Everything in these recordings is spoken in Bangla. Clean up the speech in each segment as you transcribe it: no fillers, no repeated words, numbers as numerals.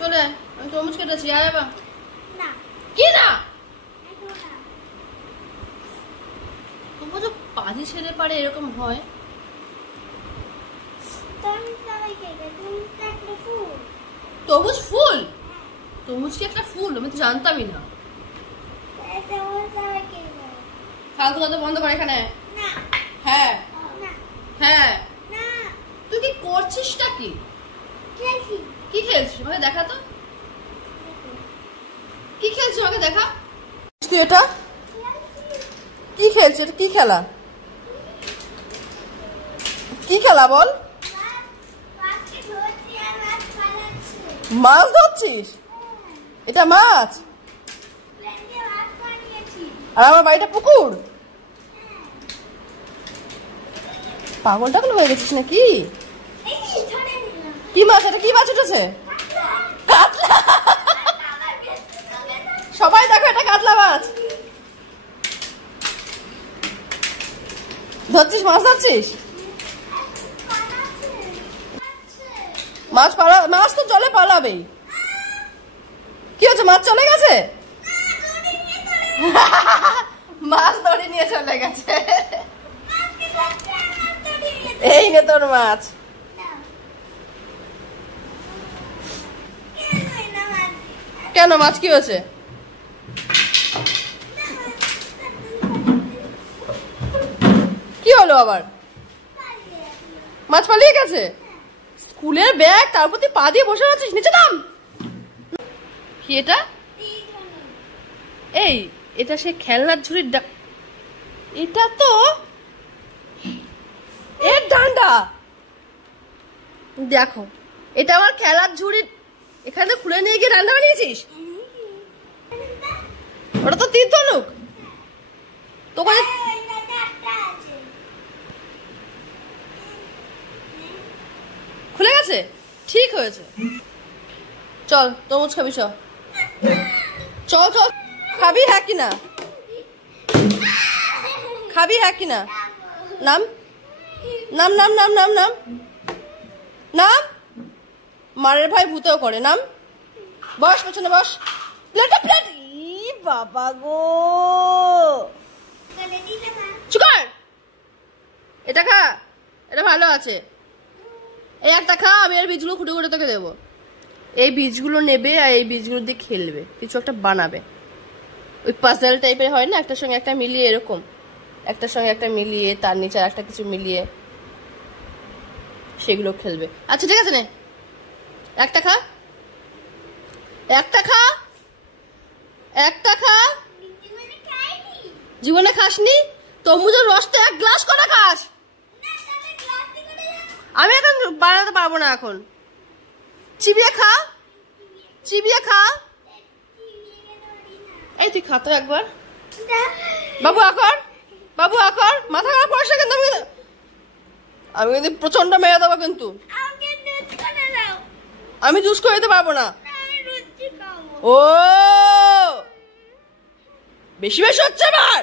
চলে আয়, আমি তরমুজ কেটেছি। আয় বাবা। না কি না? একদম না। তবুও যে পাজি ছেড়ে পারে এরকম হয়। তরমুজ সবাইকে দেয়, তরমুজ তো একটা ফুল। তরমুজ ফুল? তরমুজ কি একটা ফুল? আমি তো জানতামই না। তরমুজ সবাইকে দেয়। ফালতু কথা বন্ধ করে এখানে। না হ্যাঁ না হ্যাঁ। না তুই কি করছিসটা কি? খেলছি। কি খেলছিস আমাকে দেখা তো। কি খেলছিস আমাকে দেখা। তুই এটা কি খেলছিস? এটা কি খেলা? কি খেলা বল? মাছকে ধরছি আর মাছ পালাচ্ছে। মাছ ধরছিস? এটা মাছ? প্লেন দিয়ে মাছ বানিয়েছি। আর আমার বাড়িটা পুকুর? পাগল টাগল হয়ে গেছিস নাকি? এই কি ধরে নিলাম। কি মাছ? এটা কি মাছ উঠেছে? কাতলা। আমার বেশি চলে না। সবাই দেখো, এটা কাতলা মাছ। ধরছিস? মাছ ধরছিস? মাছ পালা, মাছ তো জলে পালাবেই। কি হচ্ছে? মাছ চলে গেছে? মাছ ধরে নিয়ে চলে গেছে। এই নে তোর মাছ। কেন? মাছ কি হয়েছে? কি হলো আবার? মাছ পালিয়ে গেছে? স্কুলের ব্যাগ, তার প্রতি পা দিয়ে বসে আছিস? নিচে নাম। কি এটা? এই, এটা সে খেলনার ঝুড়ির এটা তো এর ডান্ডা। দেখো, এটা আমার খেলার ঝুড়ির। এখানে খুলে নিয়ে গিয়ে ডান্ডা বানিয়েছিস? ওটা তো তীর ধনুক। তো খুলে গেছে? ঠিক হয়েছে। চল তরমুজ খাবি। চল চল চল। খাবি হ্যাঁ কিনা? খাবি হ্যাঁ কিনা? নাম নাম নাম নাম নাম নাম নাম। মারের ভাই ভূতেও করে। নাম। বস পেছনে বস। Plate plate. ই বাবা গো। চুকার। এটা খা, এটা ভালো আছে। এই একটা খা, আমি আর বীজগুলো খুঁটে খুঁটে তোকে দেবো। এই বীজগুলো নেবে আর এই বীজগুলো দিয়ে খেলবে, কিছু একটা বানাবে। ওই পাজল টাইপের হয় না, একটার সঙ্গে একটা মিলিয়ে, এরকম একটার সঙ্গে একটা মিলিয়ে, তার নিচে আর একটা কিছু মিলিয়ে সেগুলো খেলবে। আচ্ছা ঠিক আছে, নে একটা খা, একটা খা, একটা খা। জীবনে খাসনি? তরমুজের রস তো এক গ্লাস করে খাস। আমি এখন বানাতে পারবো না। এখন চিবিয়ে খা, চিবিয়ে খা। এই তুই খা তো একবার। বাবু আকর, বাবু আকর। মাথা খারাপ করিস না কিন্তু। আমি কিন্তু প্রচন্ড মেরে দেবো কিন্তু। আমি জুস করে দিতে পারবো না। ও বেশি বেশি হচ্ছে এবার।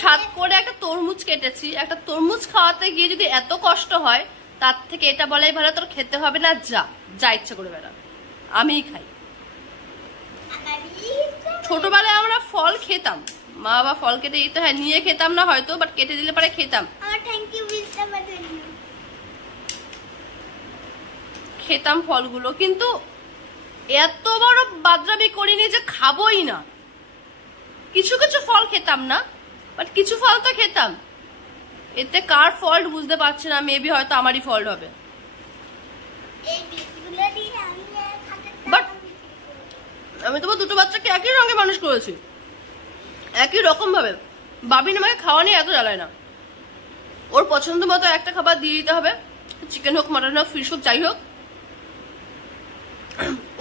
সাত করে একটা তরমুজ কেটেছি। একটা তরমুজ খাওয়াতে গিয়ে যদি এত কষ্ট হয়, তার থেকে এটা বলাই ভালো তোর খেতে হবে না। যা যা ইচ্ছা করে বেড়া, আমিই খাই। ছোটবেলায় আমরা ফল খেতাম, মা বাবা ফল কেটে দিতে, হ্যাঁ নিয়ে খেতাম না হয়তো, বাট কেটে দিলে পরে খেতাম। খেতাম ফলগুলো, কিন্তু এত বড় বাদরামি করিনি যে খাবোই না। কিছু কিছু ফল খেতাম না, বাট কিছু ফল তো খেতাম। এতে কার ফল্ট বুঝতে পারছি না, মেবি হয়তো আমারই ফল্ট হবে। বাট আমি তোমার দুটো বাচ্চাকে একই রঙে মানুষ করেছি, একই রকম ভাবে। বাবিন আমাকে খাওয়া নিয়ে এত জ্বালায় না। ওর পছন্দ মতো একটা খাবার দিয়ে দিতে হবে, চিকেন হোক, মাটন হোক, ফিশ হোক, যাই হোক,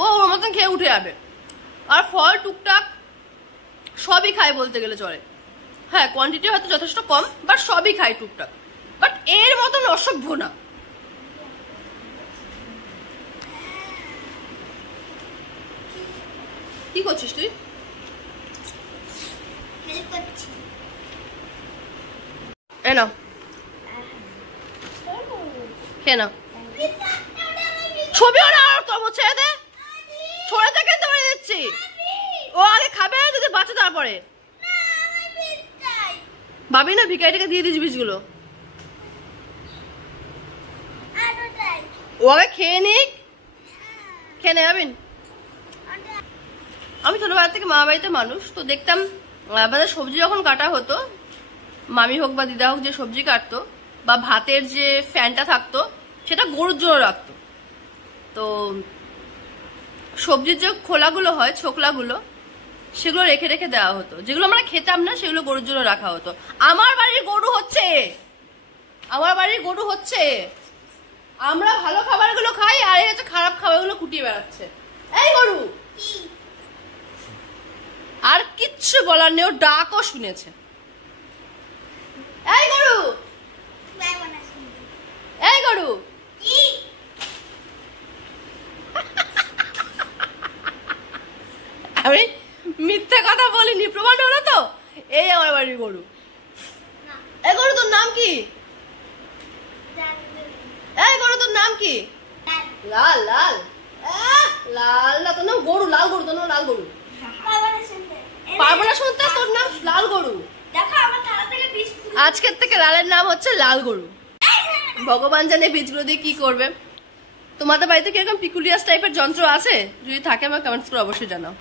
ও ওর মতন খেয়ে উঠে যাবে। আর ফল টুকটাক সবই খায় বলতে গেলে চলে। হ্যাঁ কোয়ান্টিটি হয়তো যথেষ্ট কম, বাট সবই খায় টুকটাক। বাট এর মতন অসভ্য না। কি করছিস তুই? খেয়ে নাও। ছবিও না আর তোর ছেড়ে দে, ছড়ে থেকে তোমার দিচ্ছি। ও আগে খাবে যদি বাচ্চা তারপরে ভাবি না ভিখারিটাকে দিয়ে দিস বীজগুলো। ও আগে খেয়ে নিক, খেয়ে নে যাবেন। আমি ছোটবেলা থেকে মা বাড়িতে মানুষ তো দেখতাম আমাদের সবজি যখন কাটা হতো, মামি হোক বা দিদা হোক যে সবজি কাটতো বা ভাতের যে ফ্যানটা থাকতো সেটা গরুর জন্য রাখতো। তো সবজির যে খোলাগুলো হয়, ছোকলাগুলো, সেগুলো রেখে রেখে দেওয়া হতো। যেগুলো আমরা খেতাম না সেগুলো গরুর জন্য রাখা হতো। আমার বাড়ির গরু হচ্ছে, আমার বাড়ির গরু হচ্ছে, আমরা ভালো খাবারগুলো খাই আর এই হচ্ছে খারাপ খাবারগুলো কুটিয়ে বেড়াচ্ছে। এই গরু আর কিচ্ছু বলার নেই, ও ডাকও শুনেছে। এই গরু, এই গরু, আমি মিথ্যে কথা বলিনি, প্রমাণ হলো তো। এই আমার বাড়ির গরু। এই গরু তোর নাম কি? এই গরু তোর নাম কি? লাল লাল লাল না, তোর নাম গরু, লাল গরু, তোর নাম লাল গরু। পারবো না শুনতে, তোর নাম লাল গরু। আজকের থেকে লালের নাম হচ্ছে লাল গরু। ভগবান জানে বীজগুলো দিয়ে কি করবে। তোমাদের বাড়িতে কিরকম পিকুলিয়াস টাইপের যন্ত্র আছে? যদি থাকে আমার কমেন্টস করে অবশ্যই জানাও।